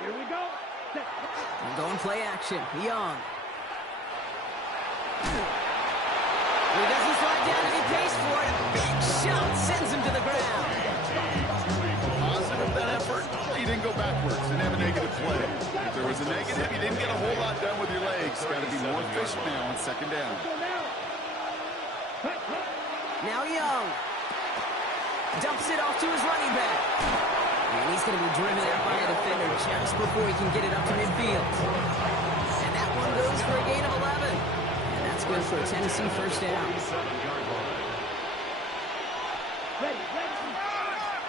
Here we go. And going play action. Young. He doesn't slide down any pace for it. A big shot sends him to the ground. Positive that effort. You didn't go backwards. Didn't have a negative play. If there was a negative, you didn't get a whole lot done with your legs. Got to be more efficient now on second down. Now Young. Dumps it off to his running back. And he's going to be driven out by a defender just before he can get it up to midfield. And that one goes for a gain of 11. And that's good for a Tennessee first down.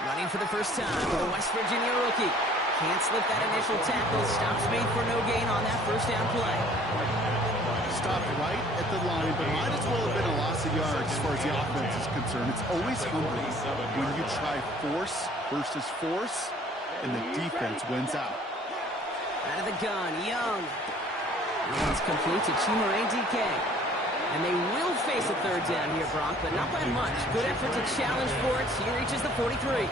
Running for the first time with a West Virginia rookie. Can't slip that initial tackle. Stops made for no gain on that first down play. Stopped right at the line, but might as well have been a loss of yards as far as the offense is concerned. It's always humbling when you try force versus force, and the defense wins out. Out of the gun, Young. Runs complete to Chimere DK. And they will face a third down here, Brock, but not by much. Good effort to challenge for it. He reaches the 43.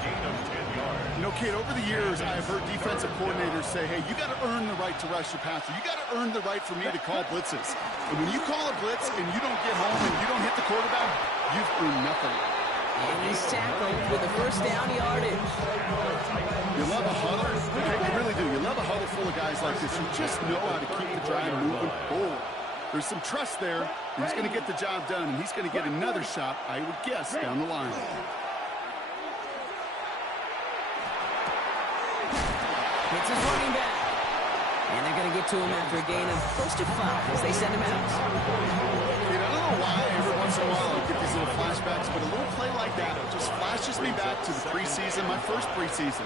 You know, Kate, over the years, I've heard defensive coordinators say, hey, you got to earn the right to rush your passer. You got to earn the right for me to call blitzes. And when you call a blitz and you don't get home and you don't hit the quarterback, you've earned nothing. And he's tackled with the first down yardage. You love a huddle. You really do. You love a huddle full of guys like this who just know how to keep the drive moving forward. There's some trust there. He's going to get the job done, and he's going to get another shot, I would guess, down the line. Hits his running back. And they're going to get to him after a gain of close to 5 as they send him out. I don't know why every once in a while I get these little flashbacks, but a little play like that just flashes me back to the preseason, my first preseason.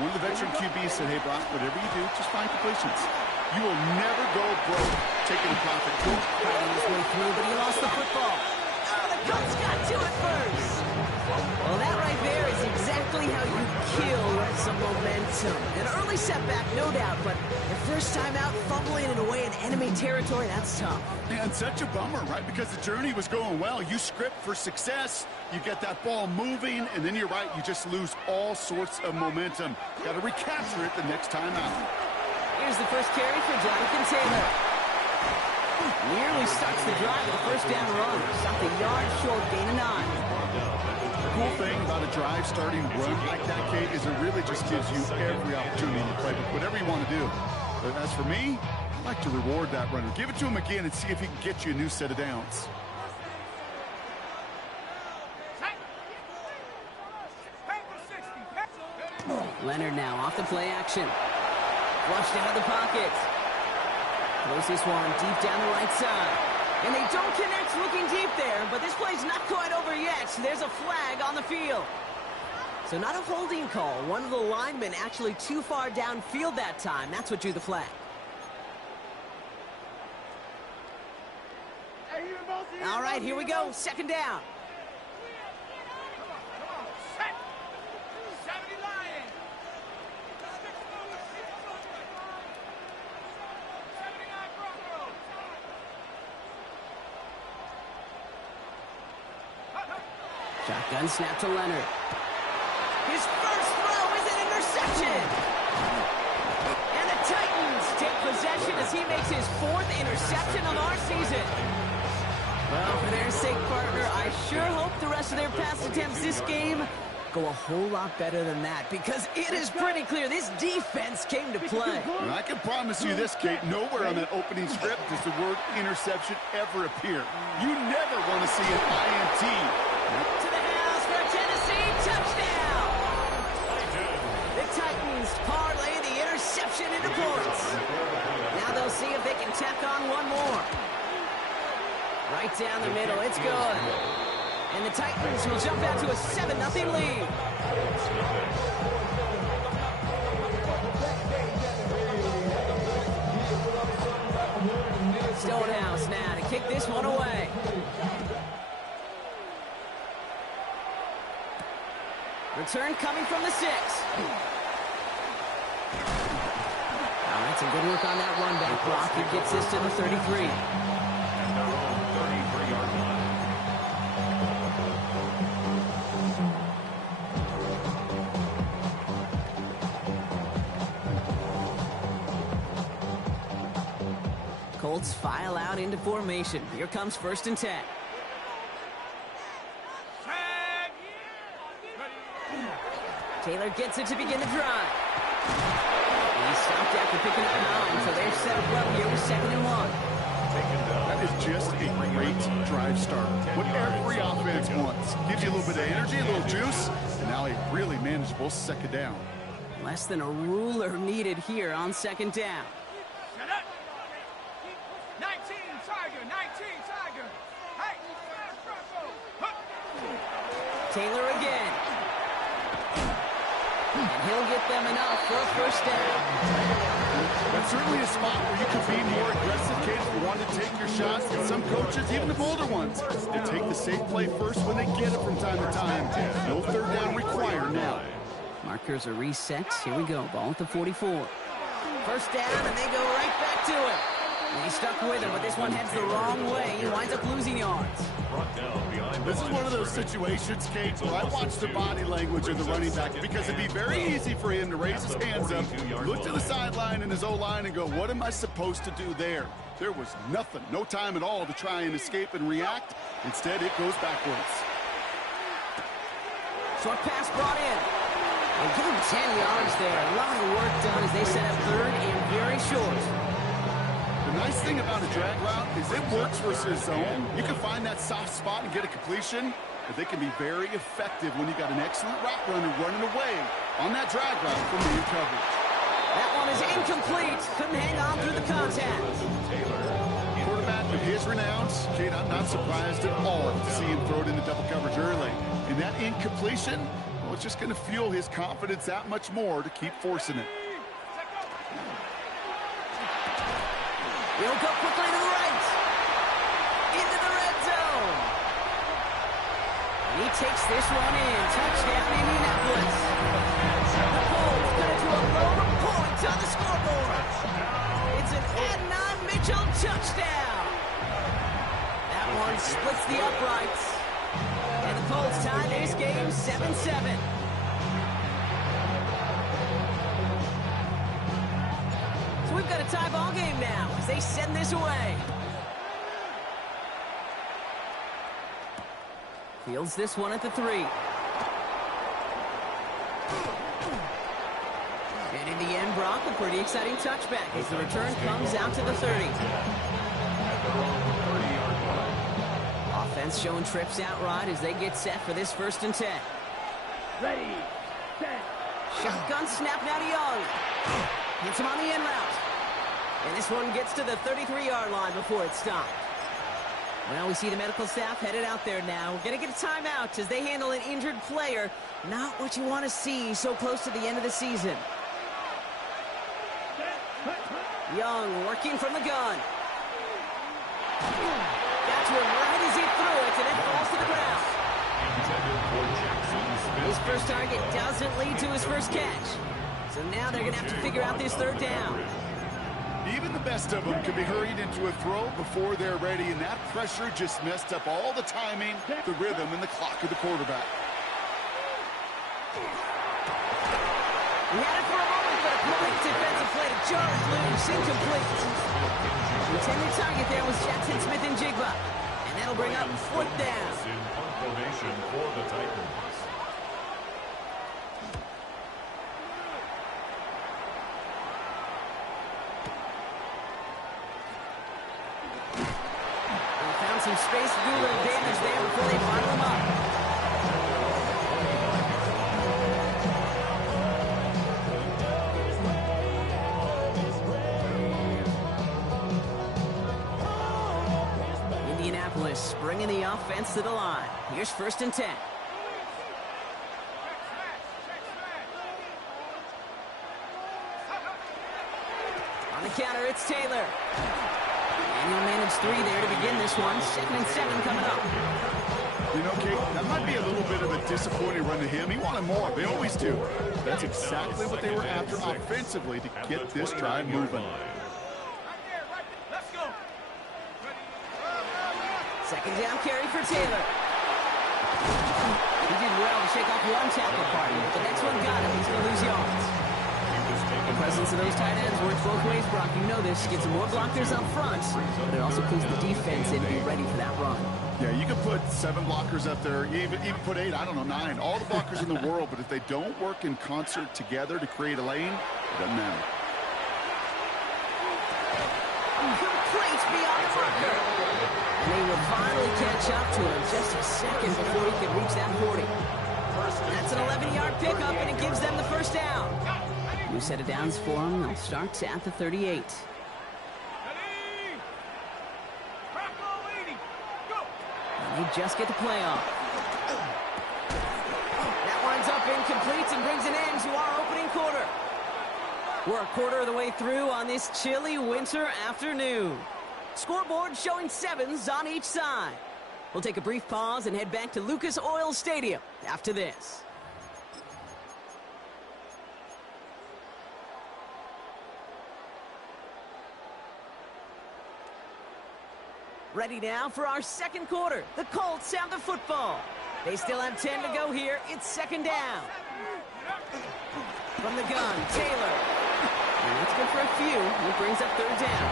One of the veteran QBs said, hey, Brock, whatever you do, just find completions. You will never go broke taking a profit. Fighting his way through, but he lost the football. Oh, the Colts got to it first. Well, that right there is exactly how you kill some momentum. An early setback, no doubt, but the first time out, fumbling it away in enemy territory, that's tough. And such a bummer, right? Because the journey was going well. You script for success, you get that ball moving, and then you're right, you just lose all sorts of momentum. Got to recapture it the next time out. Here's the first carry for Jonathan Taylor. Nearly starts the drive with a first down run. Stopped a yard short, gain of 9. The cool thing about a drive starting run like that, Kate, is it really just gives you every opportunity to play with whatever you want to do. But as for me, I'd like to reward that runner. Give it to him again and see if he can get you a new set of downs. Leonard now off the play action. Flushed out of the pocket. Throws this one deep down the right side. And they don't connect looking deep there, but this play's not quite over yet. There's a flag on the field. So not a holding call. One of the linemen actually too far downfield that time. That's what drew the flag. All right, here we go. Second down. Shotgun snap to Leonard. His first throw is an interception. And the Titans take possession as he makes his 4th interception of our season. Well, for their sake, partner, I sure hope the rest of their pass attempts this game go a whole lot better than that, because it is pretty clear this defense came to play. And I can promise you this, Kate, nowhere on that opening script does the word interception ever appear. You never want to see an INT. To the house for a Tennessee touchdown. The Titans parlay the interception into points. Now they'll see if they can tack on one more. Right down the middle, it's good. And the Titans will jump out to a 7-0 lead. Stonehouse now to kick this one away. Return coming from the 6. Now that's some good work on that run back block. He gets this to the 33. Colts file out into formation. Here comes 1st and 10. Taylor gets it to begin the drive. He stopped after picking up 9, so they're set up well here with 2nd and 1. That is just a great drive start. What every offense wants. Gives you a little bit of energy, a little juice, and now a really manageable 2nd down. Less than a ruler needed here on 2nd down. 19 Tiger, 19 Tiger. Hey, Taylor again. And he'll get them enough for a 1st down. That's certainly a spot where you can be more aggressive, Kate, if you want to take your shots. And some coaches, even the bolder ones, they take the safe play first when they get it from time to time. No 3rd down required now. Markers are reset. Here we go. Ball at the 44. 1st down, and they go right back to it. And he stuck with him, but this one heads the wrong way. He winds up losing yards. This is one of those situations, Kate, where I watch the body language of the running back because it'd be very easy for him to raise his hands up, look to the sideline in his O-line and go, what am I supposed to do there? There was nothing, no time at all to try and escape and react. Instead, it goes backwards. Short pass brought in. And give him 10 yards there. A lot of work done as they set up 3rd and very short. The nice thing about a drag route is it works versus zone. You can find that soft spot and get a completion, but they can be very effective when you got an excellent route runner running away on that drag route from being coverage. That one is incomplete. Couldn't hang on through the contact. Quarterback of his renounce, Kate, I'm not surprised at all to see him throw it into double coverage early. And that incompletion, well, it's just going to fuel his confidence that much more to keep forcing it. He'll go quickly to the right. Into the red zone. And he takes this one in. Touchdown, Indianapolis. The Colts cut it to a lower point on the scoreboard. It's an Adnan Mitchell touchdown. That one splits the uprights. And the Colts tie this game 7-7. So we've got a tie ball game now as they send this away. Fields this one at the 3. And in the end, Brock, a pretty exciting touchback as the return comes out to the 30. Offense showing trips out right as they get set for this 1st and 10. Ready, set. Shotgun snap now to Young. Hits him on the in route. And this one gets to the 33-yard line before it's stopped. Well, we see the medical staff headed out there now. We're going to get a timeout as they handle an injured player. Not what you want to see so close to the end of the season. Young working from the gun. Got to him right as he threw it, and it falls to the ground. His first target doesn't lead to his first catch. So now they're going to have to figure out this 3rd down. Even the best of them can be hurried into a throw before they're ready, and that pressure just messed up all the timing, the rhythm, and the clock of the quarterback. He had it for a moment, but a great defensive play to Charles loose, incomplete. The intended target there was Jackson Smith and Jigba, and that'll bring up 4th down. In punt formation for the Titans. Some space to do a little damage there before they bottle him up. Indianapolis bringing the offense to the line. Here's 1st and 10. On the counter, it's Taylor. And he'll manage 3 there to begin this one. 2nd and 7 coming up. You know, Kate, that might be a little bit of a disappointing run to him. He wanted more. They always do. That's exactly what they were after offensively to get this drive moving. Let's go. 2nd down carry for Taylor. He did well to shake off one tackle party. But the next one got him. He's going to lose yards. presence of those tight ends works both ways, Brock. You know this. Gets more blockers up front, but it also pulls the defense in to be ready for that run. Yeah, you can put 7 blockers up there, even put 8, I don't know, 9. All the blockers in the world, but if they don't work in concert together to create a lane, it doesn't matter. Complete beyond the marker. And they will finally catch up to him just a second before he can reach that 40. That's an 11-yard pickup, and it gives them the first down. New set of downs for them. They'll start at the 38. And they just get the play off. That winds up incomplete and brings an end to our opening quarter. We're a quarter of the way through on this chilly winter afternoon. Scoreboard showing 7s on each side. We'll take a brief pause and head back to Lucas Oil Stadium after this. Ready now for our second quarter. The Colts have the football. They still have 10 to go here. It's second down. From the gun, Taylor. And that's good for a few. It brings up third down.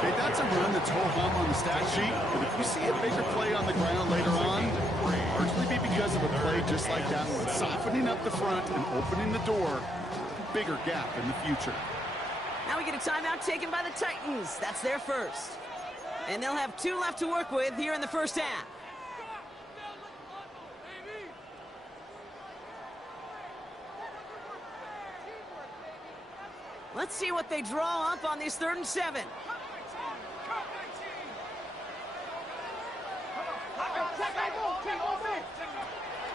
Hey, that's a run that's ho-hum on the stat sheet, but if you see a bigger play on the ground later on, largely be because of a play just like that one, softening up the front and opening the door, bigger gap in the future. Now we get a timeout taken by the Titans. That's their first. And they'll have 2 left to work with here in the first half. Let's see what they draw up on this 3rd and 7.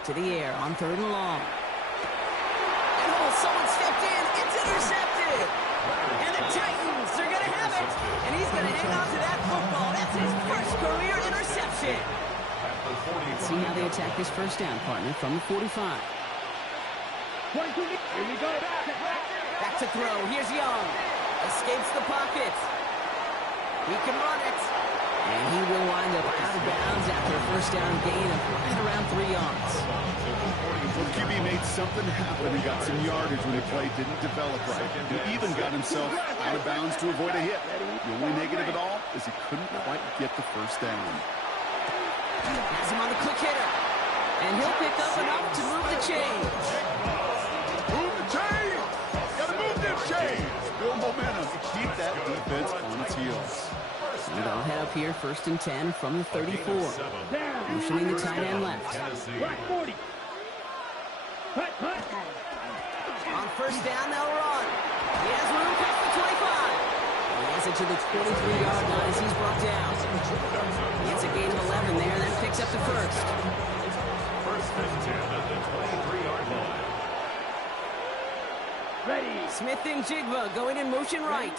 To the air on 3rd and long. And someone stepped in. It's intercepted. And the Titans are going to have it. And he's going to hang on to that football. That's his first career interception. Let's see how they attack this first down, partner, from the 45. Here we go. Back to throw. Here's Young. Escapes the pocket. He can run it. And he will wind up out of bounds after a first down gain of right around 3 yards. Well, QB made something happen and got some yardage when the play didn't develop right. He even got himself out of bounds to avoid a hit. The only negative at all is he couldn't quite get the first down. Has him on the quick hitter. And he'll pick up enough to move the chains. Move the chains! Gotta move them chains! Build momentum to keep that defense on its heels. And they'll head up here, 1st and 10 from the 34. Motioning the tight end left. Black 40. On first down, they'll run. He has room past the 25. And he has it to the 23-yard line as he's brought down. He gets a gain of 11 there, and that picks up the first. First and 10 at the 23-yard line. Ready. Smith and Jigba going in motion right.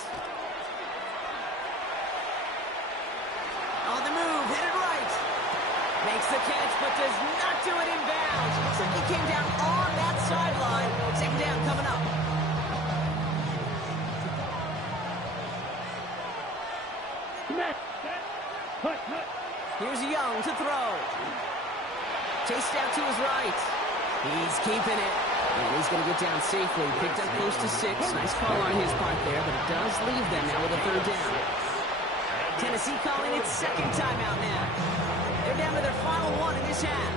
On the move, headed right. Makes the catch, but does not do it in bounds. Looks like he came down on that sideline. Second down coming up. Here's Young to throw. Chased out to his right. He's keeping it. And he's going to get down safely. Picked up close to 6. Nice call on his part there, but it does leave them now with a third down. Tennessee calling its second timeout now. They're down to their final one in this half.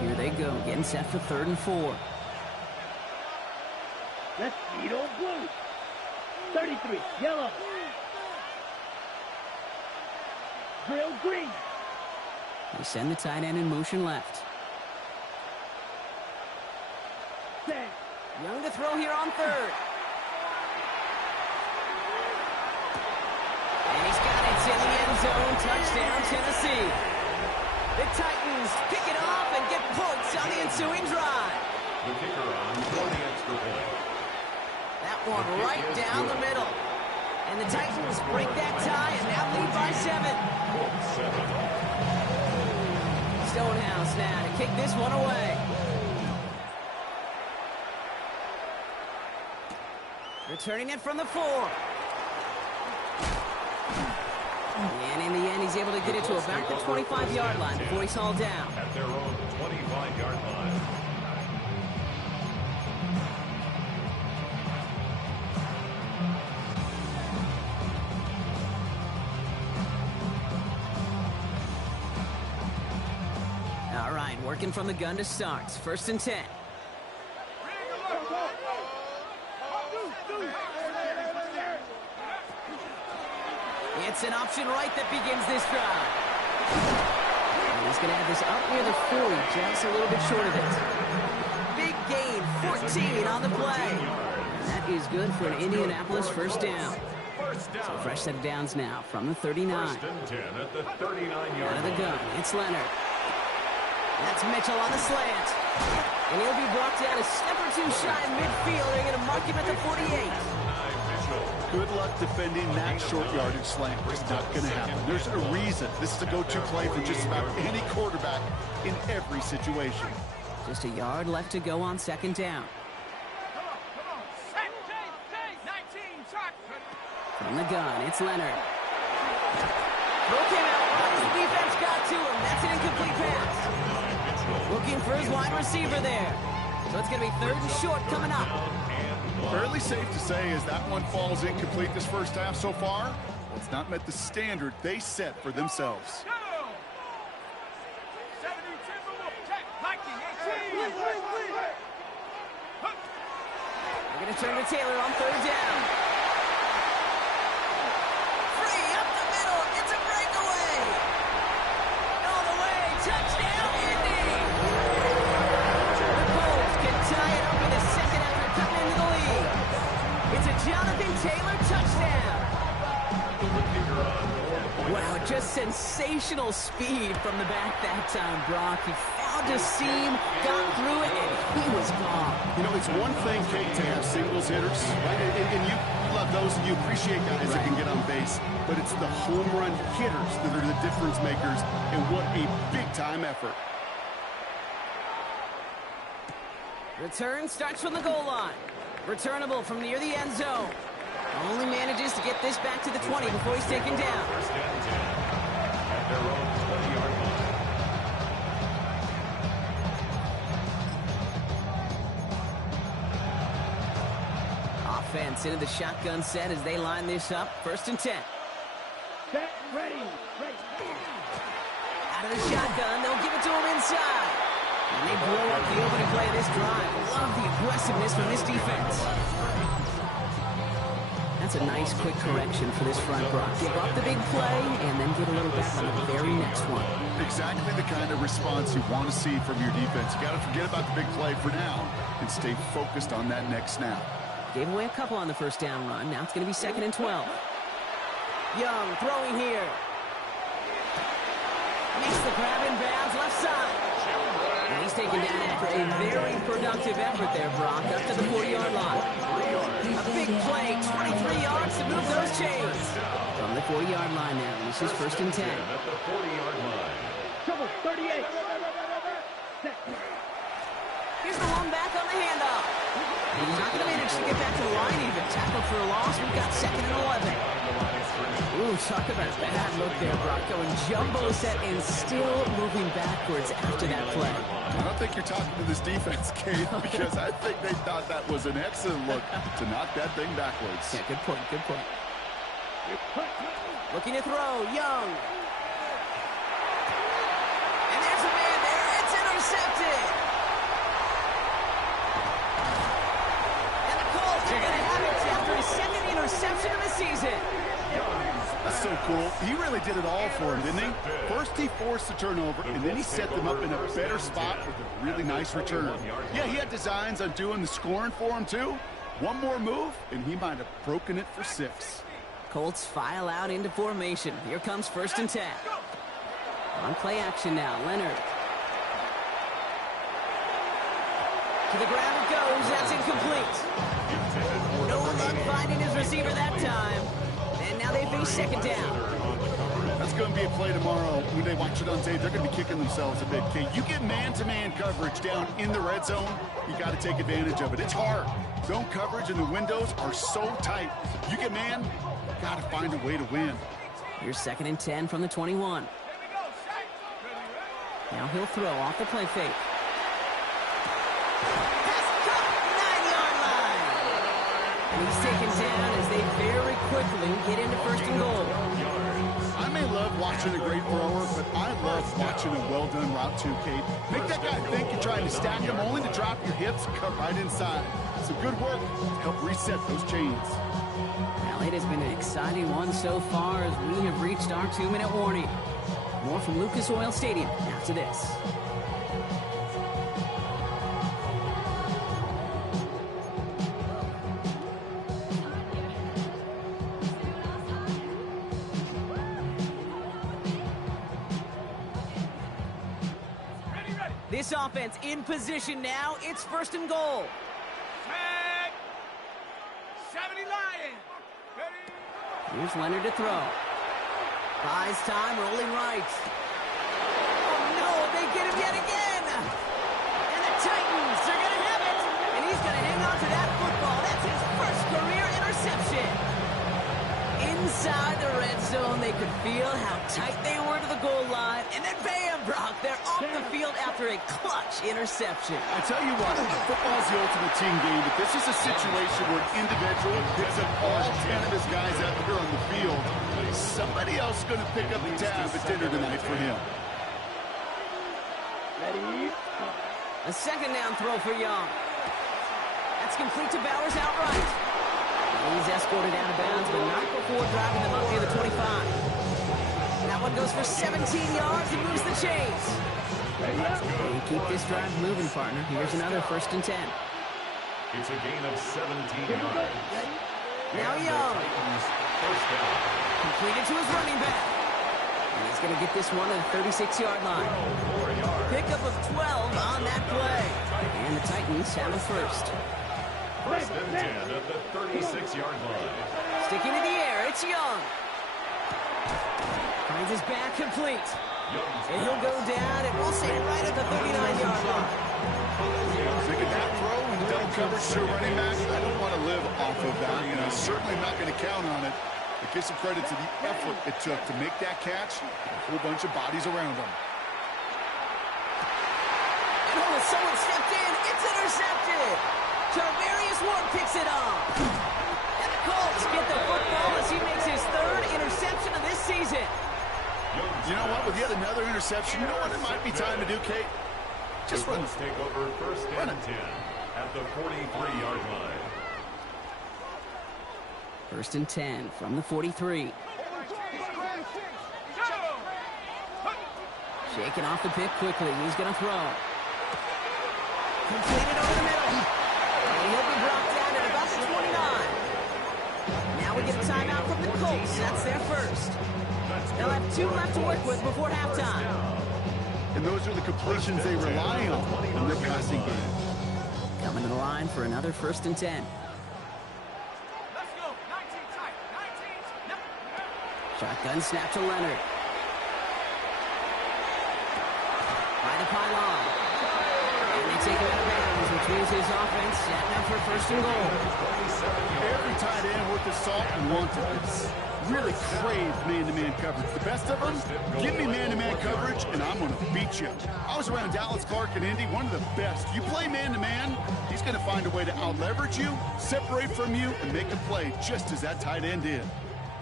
Here they go, getting set for 3rd and 4. Let's eat old blue. 33, yellow. Drill green. They send the tight end in motion left. Set. Young to throw here on 3rd. And he's got it in the end zone. Touchdown, Tennessee. The Titans pick it off and get points on the ensuing drive. The kicker on for the extra point. That one right down the middle. And the Titans break that tie and now lead by 7. Stonehouse now to kick this one away. Returning it from the 4. And in the end, he's able to get it to about the 25-yard line before he's hauled down. At their own 25-yard line. All right, working from the gun to start. 1st and 10. It's an option right that begins this drive. And he's going to have this up near the 40, just a little bit short of it. Big gain, 14 on the play. And that is good for an Indianapolis first down. So fresh set of downs now from the 39. First and 10 at the 39-yard Out of the gun, it's Leonard. That's Mitchell on the slant. And he'll be brought down a step or two shy of midfield. They're going to mark him at the 48. Good luck defending that short yardage slant. It's not going to happen. There's a reason. This is a go-to play for just about any quarterback in every situation. Just a yard left to go on 2nd down. Come on. Set. 19, track. From the gun, it's Leonard. Throw came out right as the defense got to him. That's an incomplete pass. Looking for his wide receiver there. So it's going to be 3rd and short coming up. Fairly safe to say as that one falls incomplete this first half so far, it's not met the standard they set for themselves. Go. 70, Timberwolf. Check. 19, 18. They're going to turn to Taylor on 3rd down. Free up the middle. It's a breakaway. All the way. Touchdown, Indy. The Colts can tie it up in a second after cutting into the lead. It's a Jonathan Taylor touchdown. Wow, just sensational speed from the back that time, Brock. He found a seam, got through it, and he was gone. You know, it's one thing, Kate, to have singles hitters, right? And you love those, and you appreciate guys that can get on base. But it's the home run hitters that are the difference makers, and what a big-time effort. Return starts from the goal line. Returnable from near the end zone. Only manages to get this back to the 20 before he's taken down. First and 10 at their own 20-yard line. Offense into the shotgun set as they line this up. 1st and 10. Set. Ready. Out of the shotgun, they'll give it to him inside. And they blow up the opening play of this drive. Love the aggressiveness from this defense. That's a nice quick correction for this front row. Give up the big play and then get a little back on the very next one. Exactly the kind of response you want to see from your defense. You got to forget about the big play for now and stay focused on that next snap. Gave away a couple on the first down run. Now it's going to be 2nd and 12. Young throwing here. Makes the grab in bounds left side. And he's taken down after a very productive effort there, Brock, up to the 40-yard line. A big play, 23 yards to move those chains. From the 40-yard line now, this is 1st and 10. At the 40-yard line. Trouble. 38. Here's the one back on the handoff. And he's not going to manage to get back to the line even. Tackled for a loss. We've got 2nd and 11. Ooh, talk about a bad look there, Brock. Going jumbo set and still moving backwards after that play. I don't think you're talking to this defense, Kate, because I think they thought that was an excellent look to knock that thing backwards. Yeah, good point, good point. Looking to throw, Young. And there's a man there. It's intercepted. And the Colts are going to have it after his 2nd interception of the season. That's so cool. He really did it all for him, didn't he? First he forced the turnover, and then he set them up in a better spot with a really nice return. Yeah, he had designs on doing the scoring for him, too. One more move, and he might have broken it for 6. Colts file out into formation. Here comes 1st and 10. On play action now, Leonard. To the ground it goes. That's incomplete. No luck finding his receiver that time. And now they face 2nd down. That's going to be a play tomorrow. When they watch it on tape, they're going to be kicking themselves a bit. Okay, you get man-to-man coverage down in the red zone, you got to take advantage of it. It's hard. Zone coverage and the windows are so tight. You get man, got to find a way to win. Here's 2nd and 10 from the 21. Here we go, Shaq. Ready, ready. Now he'll throw off the play fake. Pass caught, 9-yard line. And he's taken down as they very quickly get into 1st and goal. I may love watching a great thrower, but I love watching a well-done route too, Kate. Make that guy think you're trying to stack him only to drop your hips and cut right inside. Some good work to help reset those chains. Well, it has been an exciting one so far as we have reached our 2-minute warning. More from Lucas Oil Stadium after this. Ready, ready. This offense in position now. It's 1st and goal. Tag. 70 Lion. Ready. Here's Leonard to throw. Buys time, rolling right. Oh, no, they get him yet again. And the Titans are going to have it. And he's going to hang on to that football. That's his first career interception. Inside the red zone, they could feel how tight they were to the goal line. And then bam, Brock, they're off the field after a clutch interception. I tell you what, football's the ultimate team game, but this is a situation where an individual picks up all 10 of his guys out there on the field. Somebody else is going to pick up the tab at dinner tonight for him. A 2nd down throw for Young. That's complete to Bowers outright. He's escorted out of bounds, but not before driving them up near the 25. That one goes for 17 yards and moves the chains. You keep this drive moving, partner. Here's another 1st and 10. It's a gain of 17 yards. Now Young. First down. Completed to his running back. And he's going to get this one at the 36-yard line. 4 yards. Pickup of 12 on that play. And the Titans have a first. 1st and 10 at the 36-yard line. Sticking in the air, it's Young. Finds his back complete. And he'll go down, and we'll say right at the 39-yard line. Look at that throw and double coverage to a running back. I don't want to live off of that, and I'm certainly not going to count on it. But give some credit to the effort it took to make that catch. A whole bunch of bodies around him. And oh, someone stepped in. It's intercepted. Tarvarius Ward picks it up. And the Colts get the football as he makes his 3rd interception of this season. You know what? With yet another interception, you know what it might be time to do, Kate? Just run. Colts take over 1st and 10 at the 43-yard line. 1st and 10 from the 43. Shaking off the pick quickly. He's going to throw. Completed over the middle. And he'll be brought down at about the 29. Now we get a timeout from the Colts. That's their first. They'll have 2 left to work with before halftime. And those are the completions they rely on in their passing game. Coming to the line for another 1st and 10. Let's go. 19 tight. 19. Yep. Shotgun snap to Leonard. By the pylon. And they take him out of bounds, which means his offense setting up for 1st and goal. Every tight end worth his salt and wanted this. Really crave man-to-man coverage. The best of them, give me man-to-man coverage, and I'm going to beat you. I was around Dallas Clark and Indy, one of the best. You play man-to-man, he's going to find a way to out-leverage you, separate from you, and make a play just as that tight end did.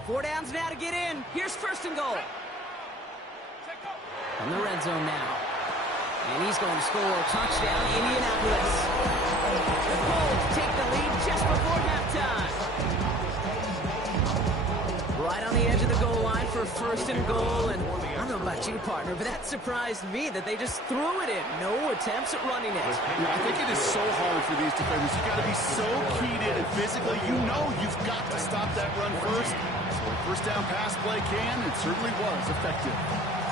4 downs now to get in. Here's 1st and goal. From the red zone now. And he's going to score. Touchdown, Indianapolis. The Colts take the lead just before halftime. Right on the edge of the goal line for 1st and goal. And I don't know about you, partner, but that surprised me that they just threw it in. No attempts at running it. I think it is so hard for these defenders. You've got to be so keyed in and physically. You know you've got to stop that run first. So a 1st down pass play can, it certainly was effective.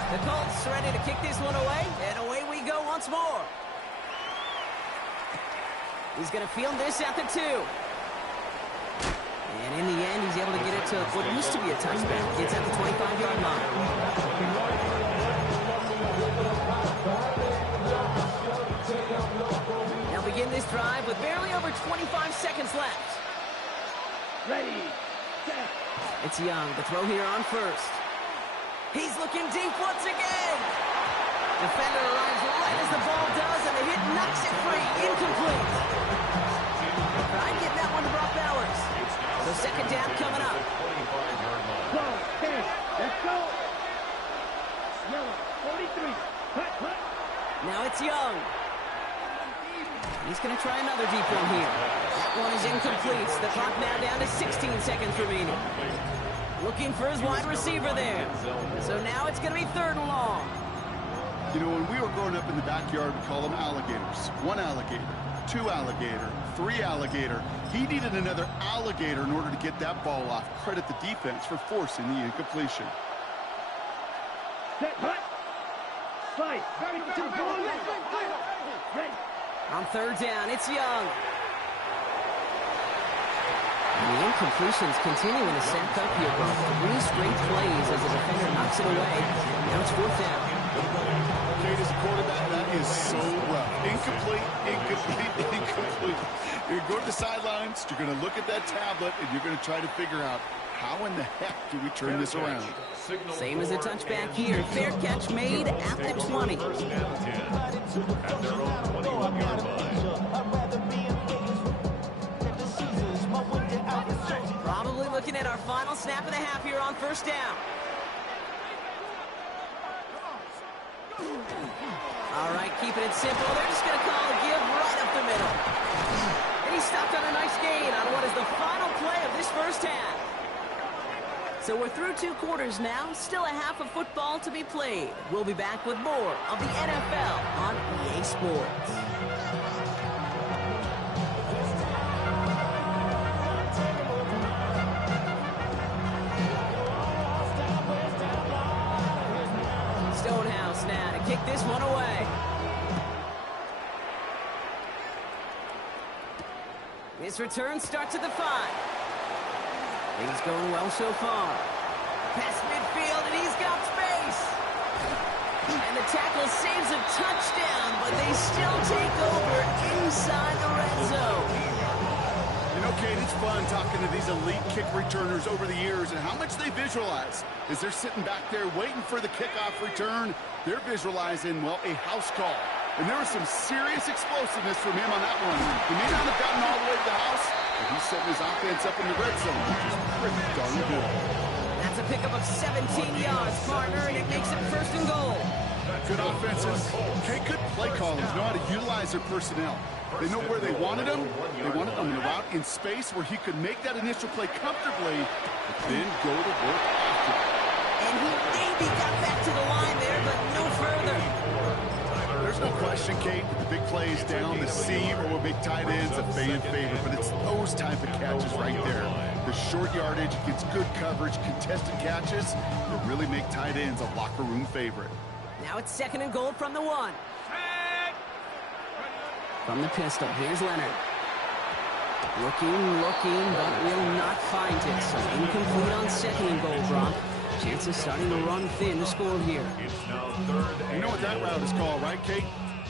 The Colts ready to kick this one away, and away we go once more. He's going to field this at the 2. And in the end, he's able to get it to what used to be a touchback. It's at the 25-yard line. Now begin this drive with barely over 25 seconds left. Ready. Set. It's Young. The throw here on 1st. He's looking deep once again. Defender arrives right as the ball does, and the hit knocks it free. Incomplete. Try and get that one to Brock Bowers. So second down coming up. Go, 10, let's go. Yellow, 43, cut. Now it's Young. He's going to try another deep one here. That one is incomplete. The clock now down to 16 seconds remaining. Looking for his wide receiver there. So now it's going to be third and long. You know, when we were growing up in the backyard, we call them alligators. One alligator, two alligator, three alligator. He needed another alligator in order to get that ball off. Credit the defense for forcing the incompletion. Set, cut. Fight. Ready to the ball. Ready. On third down, it's Young. And the incompletions continuing to stack up here, bro. 3 straight plays as the defender knocks it away. Now it's fourth down. Kate, as a quarterback, that is so rough. Incomplete. You're going to go to the sidelines, you're going to look at that tablet, and you're going to try to figure out how in the heck do we turn this around. Same as a touchback here. Fair catch made at the 20. At their own 21-yard line. Probably looking at our final snap of the half here on first down. All right, keeping it simple. They're just going to call a give right up the middle. And he stopped on a nice gain on what is the final play of this first half. So we're through 2 quarters now. Still a half of football to be played. We'll be back with more of the NFL on EA Sports. Stonehouse now to kick this one away. This return starts at the 5. Things going well so far. Past midfield, and he's got space. And the tackle saves a touchdown, but they still take over inside the red zone. You know, Kate, it's fun talking to these elite kick returners over the years and how much they visualize. As they're sitting back there waiting for the kickoff return, they're visualizing, well, a house call. And there was some serious explosiveness from him on that one. He may not have gotten all the way to the house, but he's setting his offense up in the red zone, which is pretty darn good. That's a pickup of 17 yards, partner, and it makes it first and goal. Good offenses. Okay, good play callers know how to utilize their personnel. They know where they wanted him. They wanted him in a route in space where he could make that initial play comfortably, but then go to work after it. And he maybe got back to the line there, but no further. There's no question, Kate, that the big plays down the seam or big tight ends a fan favorite, but it's those type of catches right there. The short yardage against good coverage, contested catches that really make tight ends a locker room favorite. Now it's second and goal from the 1. From the pistol, here's Leonard. Looking, but will not find it. So incomplete on second and goal, Brock. Chances starting to run thin to score here. It's now third. You know what that route is called, right, Kate?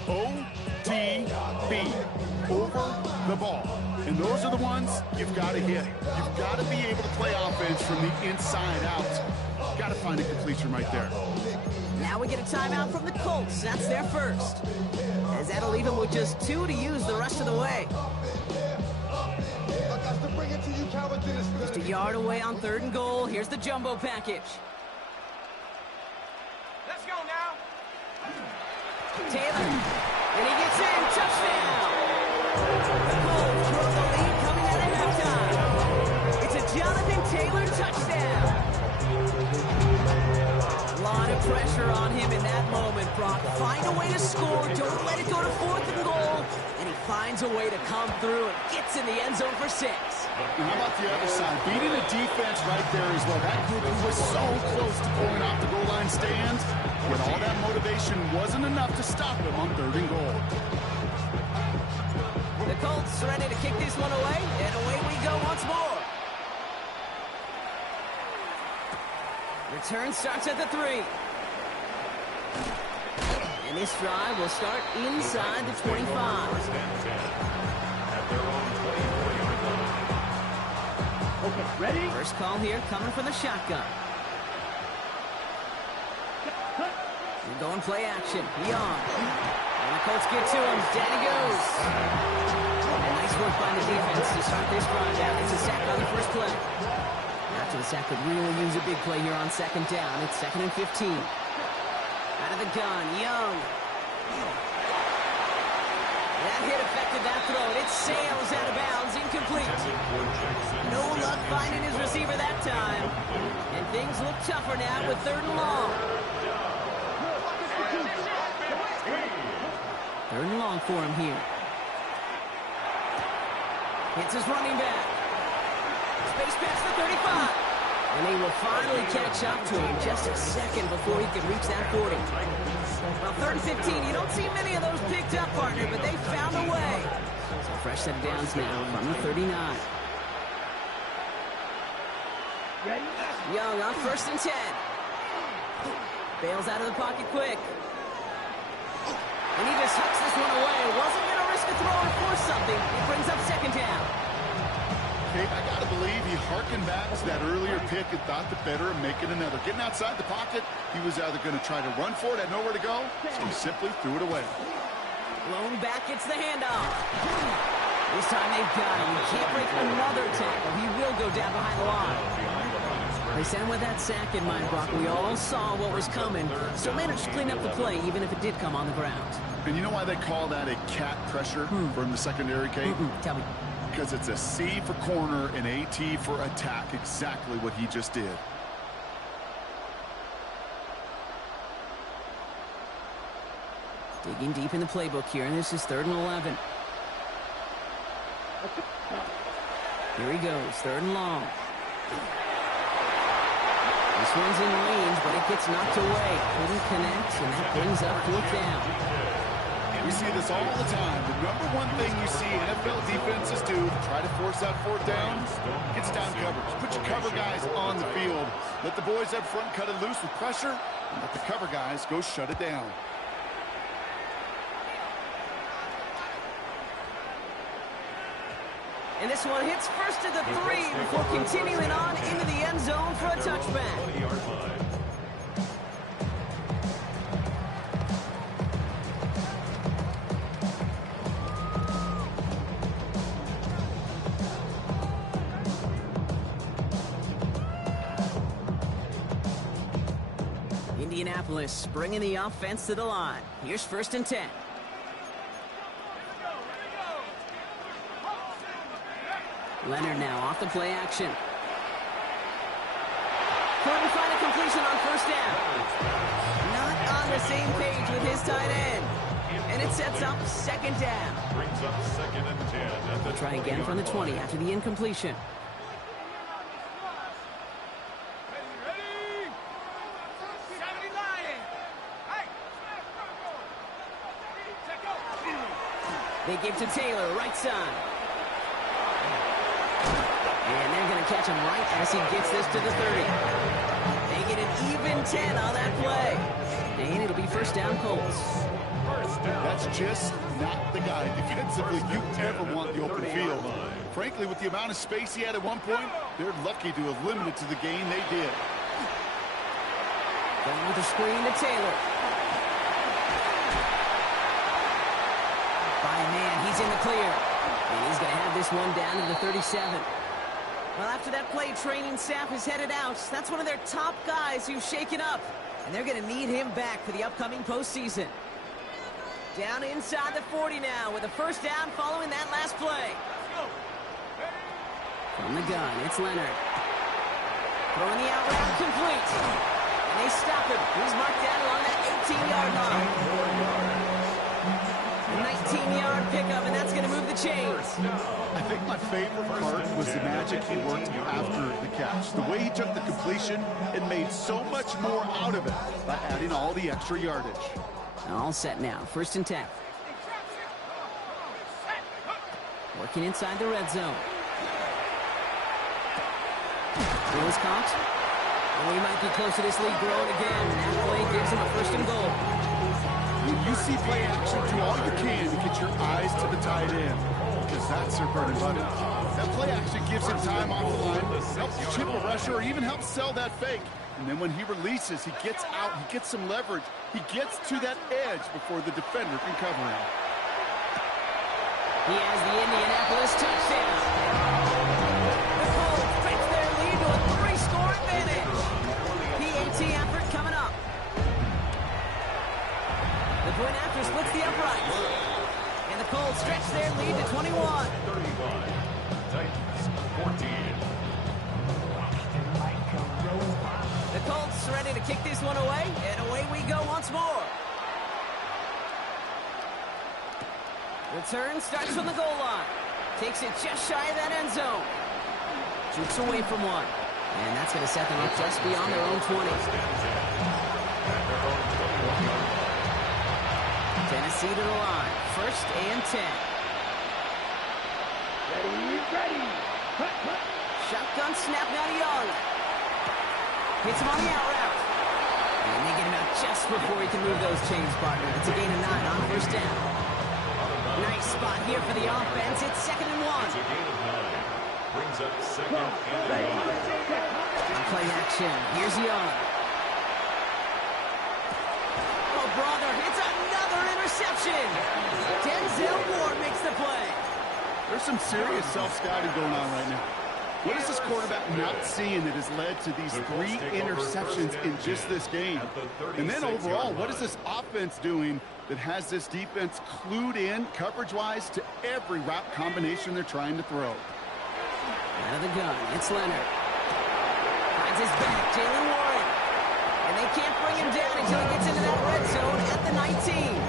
OTB, over the ball. And those are the ones you've got to hit. You've got to be able to play offense from the inside out. Got to find a completion right there. Now we get a timeout from the Colts. That's their first. As that'll leave him with just 2 to use the rest of the way. Just a yard away on third and goal. Here's the jumbo package. Let's go now. Taylor. And he gets in. Touchdown. The Colts grow the lead coming out of halftime. It's a Jonathan Taylor touchdown. A lot of pressure on him in that moment, Brock. Find a way to score. Don't let it go to fourth and goal. And he finds a way to come through and gets in the end zone for 6. And how about the other side? Beating the defense right there as well. That group who was so close to pulling off the goal line stand, but all that motivation wasn't enough to stop him on third and goal. The Colts ready to kick this one away, and away we go once more. Return starts at the 3. And this drive will start inside the 25. First and 10. At their own 24-yard line. Okay, ready? First call here coming from the shotgun. And going play action. Young. And the Colts get to him. Down he goes. And nice work by the defense to start this drive out. It's a sack on the first play. After the sack could really use a big play here on second down. It's 2nd and 15. Out of the gun, Young. That hit affected that throw. It sails out of bounds, incomplete. No luck finding his receiver that time. And things look tougher now with 3rd and long. 3rd and long for him here. Hits his running back. Space past the 35. And they will finally catch up to him just a second before he could reach that 40. Well, 3rd and 15. You don't see many of those picked up, partner, but they found a way. So fresh set of downs now from the 39. Young on 1st and 10. Bails out of the pocket quick. And he just hucks this one away. Wasn't going to risk a throw or force something. It brings up 2nd down. I got to believe he harkened back to that earlier pick and thought the better of making another. Getting outside the pocket, he was either going to try to run for it, had nowhere to go, so he simply threw it away. Blown back, it's the handoff. This time they've got him. He can't break another tackle. He will go down behind the line. They sent him with that sack in mind, Brock. We all saw what was coming. Still managed to clean up the play, even if it did come on the ground. And you know why they call that a cat pressure from the secondary, Kate? Tell me. Because it's a C for corner and a T for attack, exactly what he just did. Digging deep in the playbook here, and this is 3rd and 11. Here he goes, 3rd and long. This one's in range, but it gets knocked away. Couldn't connect, and that brings up 4th down. We see this all the time. The number one thing you see NFL defenses do to try to force that 4th down, it's down coverage. Put your cover guys on the field. Let the boys up front cut it loose with pressure, and let the cover guys go shut it down. And this one hits first to the 3 before continuing on into the end zone for a touchback. Indianapolis bringing the offense to the line. Here's 1st and 10. Leonard now off the play action. Couldn't find a completion on 1st down. Not on the same page with his tight end. And it sets up 2nd down. Brings up 2nd and 10. They'll try again from the 20 after the incompletion. They give to Taylor, right side. And they're going to catch him right as he gets this to the 30. They get an even 10 on that play. And it'll be 1st down Colts. That's just not the guy defensively you ever want the open field. Frankly, with the amount of space he had at one point, they're lucky to have limited to the gain they did. Going with the screen to Taylor. By a man, he's in the clear. And he's going to have this one down to the 37. Well, after that play, training staff is headed out. That's one of their top guys who's shaken up. And they're going to need him back for the upcoming postseason. Down inside the 40 now with a 1st down following that last play. From the gun, it's Leonard. Throwing the out route complete. And they stop him. He's marked down along that 18-yard line. 19-yard pickup, and that's going to move the chains. I think my favorite part was the magic he worked after the catch. The way he took the completion and made so much more out of it by adding all the extra yardage. All set now. 1st and 10. Working inside the red zone. It was caught. And we might be close to this lead growing again. That play gives him a 1st and goal. You see play action, do all you can to get your eyes to the tight end, because that's their bread and butter. That play action gives him time off the line, helps chip a rusher, or even helps sell that fake. And then when he releases, he gets out, he gets some leverage. He gets to that edge before the defender can cover him. He has the Indianapolis touchdown. The Colts fix their lead to a 3-score advantage. PAT effort coming up. The point after splits the uprights. And the Colts stretch their lead to 21. 35. Titans 14. The Colts ready to kick this one away, and away we go once more. Return starts from the goal line. Takes it just shy of that end zone. Jukes away from one. And that's going to set them up just beyond their own 20. Tennessee to the line. 1st and 10. Ready. Cut. Shotgun snap now to Young. Hits him on the out route. And they get him out just before he can move those chains, partner. It's a gain of 9 on 1st down. Nice spot here for the offense. It's 2nd and 1. It's a gain of 9. Brings up 2nd and 1. On play action. Here's Young. Oh, brother, it's another interception. Denzel Ward makes the play. There's some serious self-scouting going on right now. What is this quarterback not seeing that has led to these 3 interceptions in just this game? And then overall, what is this offense doing that has this defense clued in, coverage-wise, to every route combination they're trying to throw? Out of the gun, it's Leonard. Finds his back, Jalen Warren. And they can't bring him down until he gets into that red zone at the 19.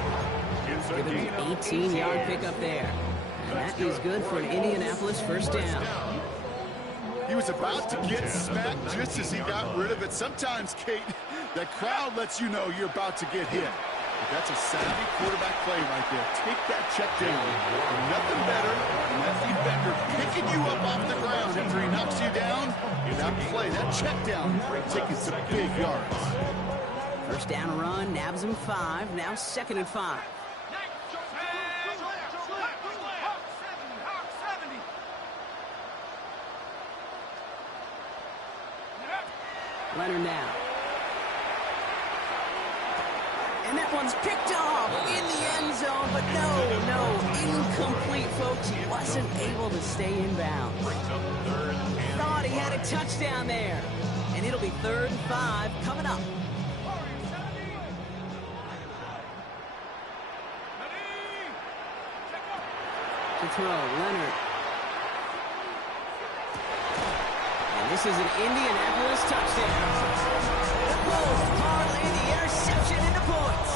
Give him an 18-yard pickup there. And that is good for an Indianapolis 1st down. He was about to get smacked just as he got rid of it. Sometimes, Kate, that crowd lets you know you're about to get hit. But that's a savvy quarterback play right there. Take that check down. Nothing better than that defender picking you up off the ground after he knocks you down. That play, that check down, taking some big yards. 1st down run, nabs him 5. Now 2nd and 5. Leonard now. And that one's picked off in the end zone, but no, incomplete, folks. He wasn't able to stay in bounds. Thought he had a touchdown there. And it'll be 3rd and 5 coming up. To throw, Leonard. This is an Indianapolis touchdown. The Colts parlay the interception into points.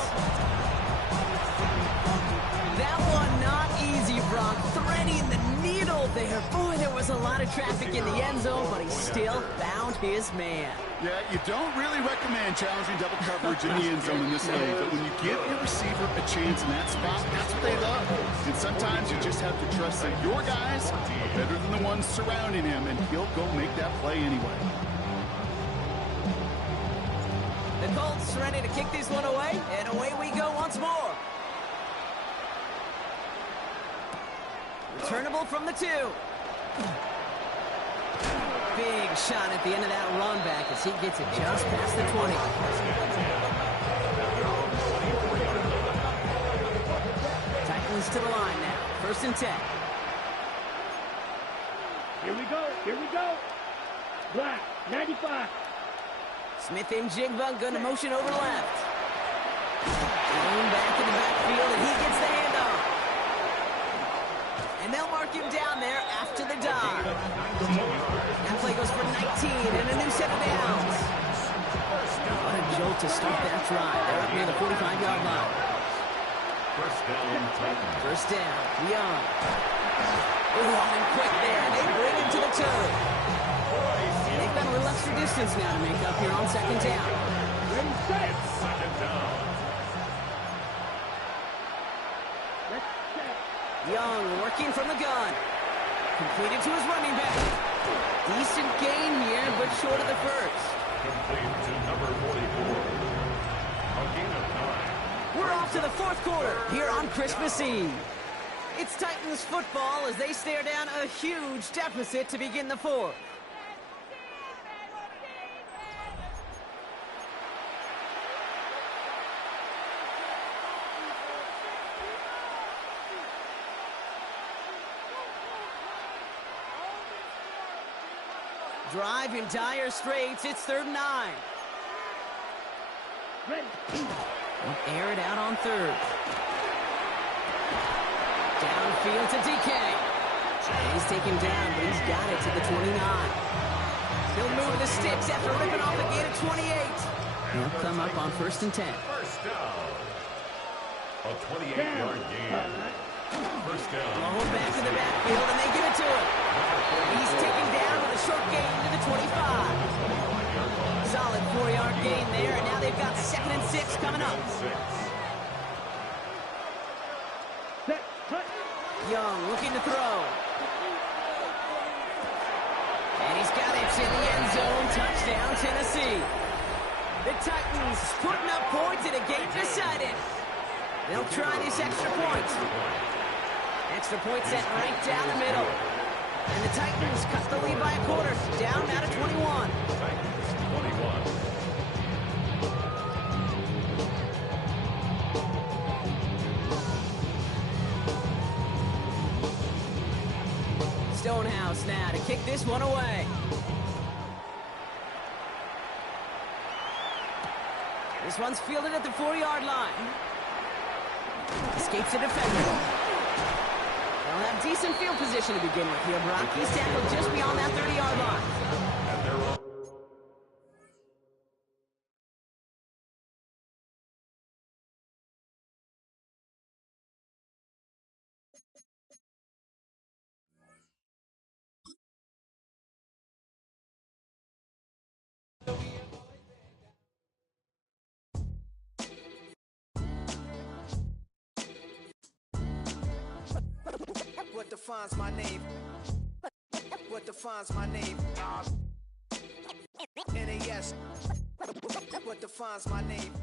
That one not easy, Brock. Threading the needle there. Boy, there was a lot of traffic in the end zone, but he still found his man. Yeah, you don't really recommend challenging double coverage in the end zone in this league, but when you give your receiver a chance in that spot, that's what they love. And sometimes you just have to trust that your guys are better than the ones surrounding him, and he'll go make that play anyway. The Colts ready to kick this one away, and away we go once more. Returnable from the 2. Big shot at the end of that run back as he gets it just past the 20. Titans to the line now. 1st and 10. Here we go. Black, 95. Smith and Jigba going to motion over left. Thrown back in the backfield, and he gets the handoff. And they'll mark him down there after the dive. That play goes for 19 and a new set of downs. What a jolt to start that drive. They're up near the 45-yard line. 1st down, Young. Oh, and quick there. They bring him to the 2. They've got a little extra distance now to make up here on 2nd down. Young working from the gun. Completed to his running back. Decent gain here, but short of the 1st. Complete to number 44. A gain of 9. We're off to the 4th quarter here on Christmas Eve. It's Titans football as they stare down a huge deficit to begin the 4th. drive in dire straits. It's 3rd and 9. Ready. They'll air it out on 3rd. Downfield to DK. He's taken down, but he's got it to the 29. He'll move the sticks after ripping off a gain of 28. He'll come up on 1st and 10. First down. A 28-yard gain. First down. Blown back to the backfield, and they give it to him. He's taken down with a short gain to the 25. Solid 4-yard gain there, and now they've got 2nd and 6 coming up. Set. Cut. Young looking to throw. And he's got it in the end zone. Touchdown, Tennessee. The Titans putting up points in a game decided. They'll try this extra point. Extra point set right down the middle. And the Titans cut the lead by a quarter. Down now to 21. Titans 21. Stonehouse now to kick this one away. This one's fielded at the 4-yard line. Escapes the defender. They'll have decent field position to begin with here, Brock. He's tackled just beyond that 30-yard line. And they're on. What defines my name? What defines my name? NAS. What defines my name?